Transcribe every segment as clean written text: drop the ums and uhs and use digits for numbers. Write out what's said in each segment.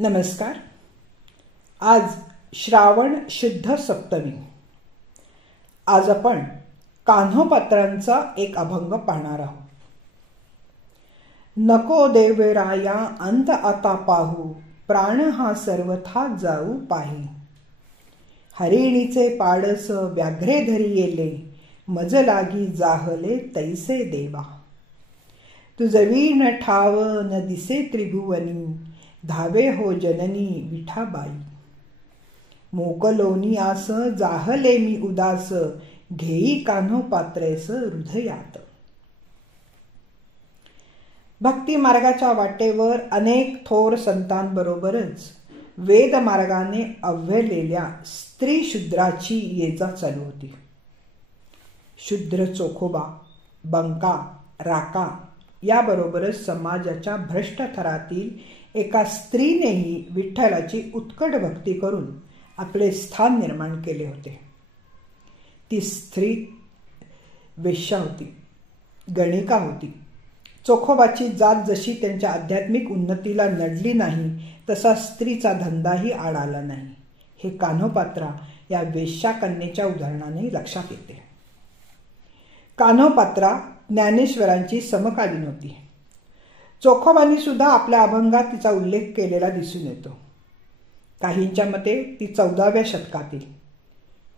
नमस्कार. आज श्रावण शुद्ध सप्तमी. आज आपण कान्होपात्रांचा एक अभंग पाहणार आहोत. नको देवराया अंत आता पाहू, प्राण हा सर्वथा जाऊ पाही. हरिणीचे पाडस व्याघ्रे धरी येले, मज लागी जाहले तैसे देवा. तुझवी न ठाव न दिसे त्रिभुवनी, धावे हो जननी विठाबाई. मोकलोनी आस जाहले मी उदास, घेई कान्होपात्रेस हृदयात. भक्ती मार्गाच्या वाटेवर अनेक थोर संतांबरोबरच वेद मार्गाने अव्हेलेल्या स्त्री शूद्राची ये जा चालू होती. शूद्र चोखोबा, बंका, राका याबरोबरच समाजाच्या भ्रष्ट थरातील एका स्त्रीनेही विठ्ठलाची उत्कट भक्ती करून आपले स्थान निर्माण केले होते. ती स्त्री वेश्या होती, गणिका होती. चोखोबाची जात जशी त्यांच्या आध्यात्मिक उन्नतीला नडली नाही, तसा स्त्रीचा धंदाही आड आला नाही. हे कान्होपात्रा या वेश्याकन्येच्या उदाहरणाने लक्षात येते. कान्होपात्रा ज्ञानेश्वरांची समकालीन होती. चोखोबांनी सुद्धा आपल्या अभंगात तिचा उल्लेख केलेला दिसून येतो. काहींच्या मते ती 14व्या शतकातील.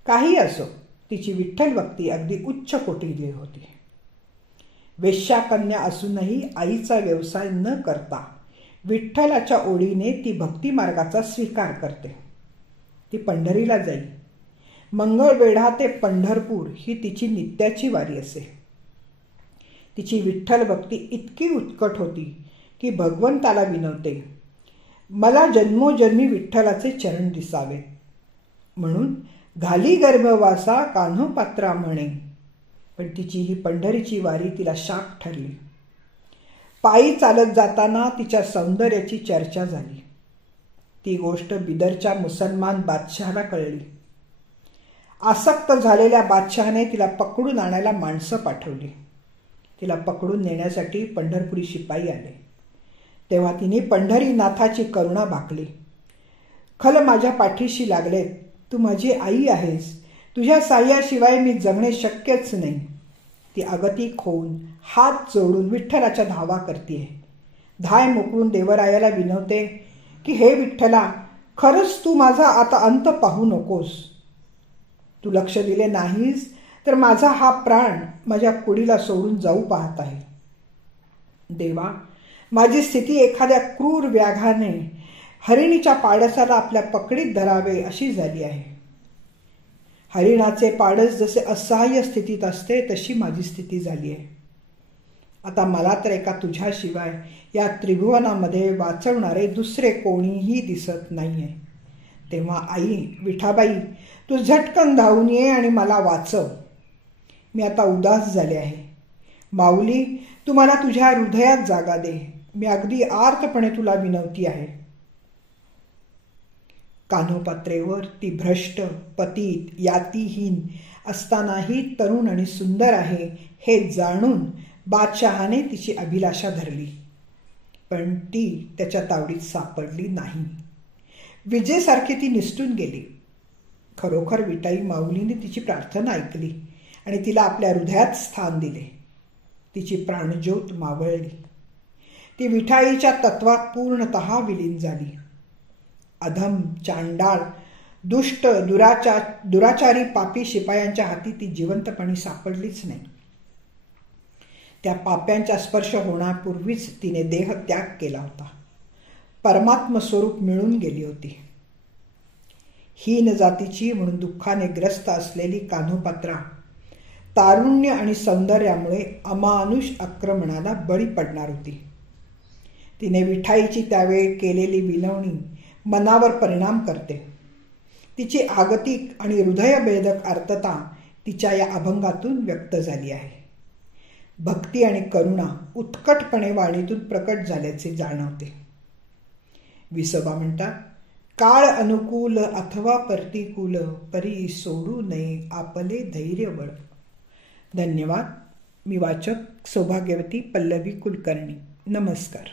काही असो, तिची विठ्ठल भक्ती अगदी उच्च कोटीची होती. वेश्याकन्या असूनही आईचा व्यवसाय न करता विठ्ठलाच्या ओढीने ती भक्ती मार्गाचा स्वीकार करते. ती पंढरीला जाई. मंगळवेढा ते पंढरपूर ही तिची नित्याची वारी असे. तिची विठ्ठल भक्ती इतकी उत्कट होती की भगवंताला विनवते, मला जन्मोजन्मी विठ्ठलाचे चरण दिसावे. म्हणून घाली गर्भवासा कान्होपात्रा म्हणे. पण तिची ही पंढरीची वारी तिला शाप ठरली. पायी चालत जाताना तिच्या सौंदर्याची चर्चा झाली. ती गोष्ट बिदरच्या मुसलमान बादशहाला कळली. आसक्त झालेल्या बादशहाने तिला पकडून आणायला माणसं पाठवली. तिला पकडून नेण्यासाठी पंढरपुरी शिपाई आले. तेव्हा तिने पंढरीनाथाची करुणा भाकली. खल माझ्या पाठीशी लागलेत, तू माझी आई आहेस, तुझ्या साह्याशिवाय मी जगणे शक्यच नाही. ती अगतिक होऊन हात जोडून विठ्ठलाच्या धावा करतीये. धाय मोकळून देवरायाला विनवते की हे विठ्ठला, खरंच तू माझा आता अंत पाहू नकोस. तू लक्ष दिले नाहीस तर माझा हा प्राण माझ्या कुडीला सोडून जाऊ पाहत आहे. देवा, माझी स्थिती एखाद्या क्रूर व्याघाने हरिणीच्या पाडसाला आपल्या पकडीत धरावे अशी झाली आहे. हरिणाचे पाडस जसे असहाय्य स्थितीत असते तशी माझी स्थिती झाली आहे. आता मला तर एका तुझ्याशिवाय या त्रिभुवनामध्ये वाचवणारे दुसरे कोणीही दिसत नाहीये. तेव्हा आई विठाबाई, तू झटकन धावून ये आणि मला वाचव. मी आता उदास झाले आहे. माऊली, तू मला तुझ्या हृदयात जागा दे. मी अगदी आर्तपणे तुला विनवती आहे. कान्होपात्रेवर ती भ्रष्ट, पतित, यातीहीन असतानाही तरुण आणि सुंदर आहे हे जाणून बादशहाने तिची अभिलाषा धरली. पण ती त्याच्या तावडीत सापडली नाही. विजेसारखी ती निसटून गेली. खरोखर विठाई माऊलीने तिची प्रार्थना ऐकली आणि तिला आपल्या हृदयात स्थान दिले. तिची प्राणज्योत मावळली. ती विठाईच्या तत्वात पूर्णतः विलीन झाली. अधम, चांडाळ, दुष्ट, दुराचारी पापी शिपायांच्या हाती ती जिवंतपणी सापडलीच नाही. त्या पाप्यांचा स्पर्श होण्यापूर्वीच तिने देह त्याग केला होता. परमात्म स्वरूप मिळून गेली होती. हीन जातीची म्हणून दुःखाने ग्रस्त असलेली कान्होपात्रा तारुण्य आणि सौंदर्यामुळे अमानुष आक्रमणाला बळी पडणार होती. तिने विठाईची त्यावेळी केलेली विनवणी मनावर परिणाम करते. तिची आगतिक आणि हृदयभेदक आर्तता तिच्या या अभंगातून व्यक्त झाली आहे. भक्ती आणि करुणा उत्कटपणे वाणीतून प्रकट झाल्याचे जाणवते. विसोबा म्हणतात, काळ अनुकूल अथवा प्रतिकूल, परी सोडू नये आपले धैर्य बळ. धन्यवाद. मी वाचक सौभाग्यवती पल्लवी कुलकर्णी. नमस्कार.